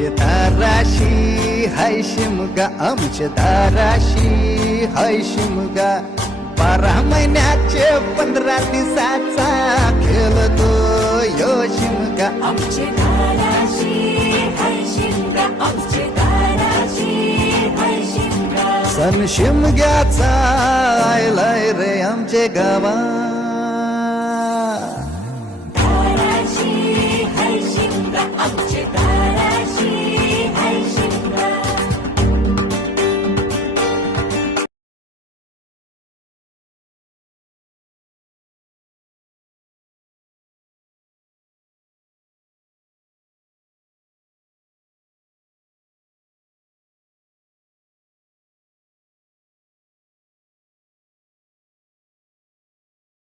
आमचे दाराशी हाय शिमगा, आमचे दाराशी हाय शिमगा. 12 महिन्याचे 15 दिवसाचा खेळतो यो शिमगा. आमचे दाराशी हाय शिमगा, आमचे दाराशी हाय शिमगा. सण शिमग्याचा आयलाय रे आमचे गावा.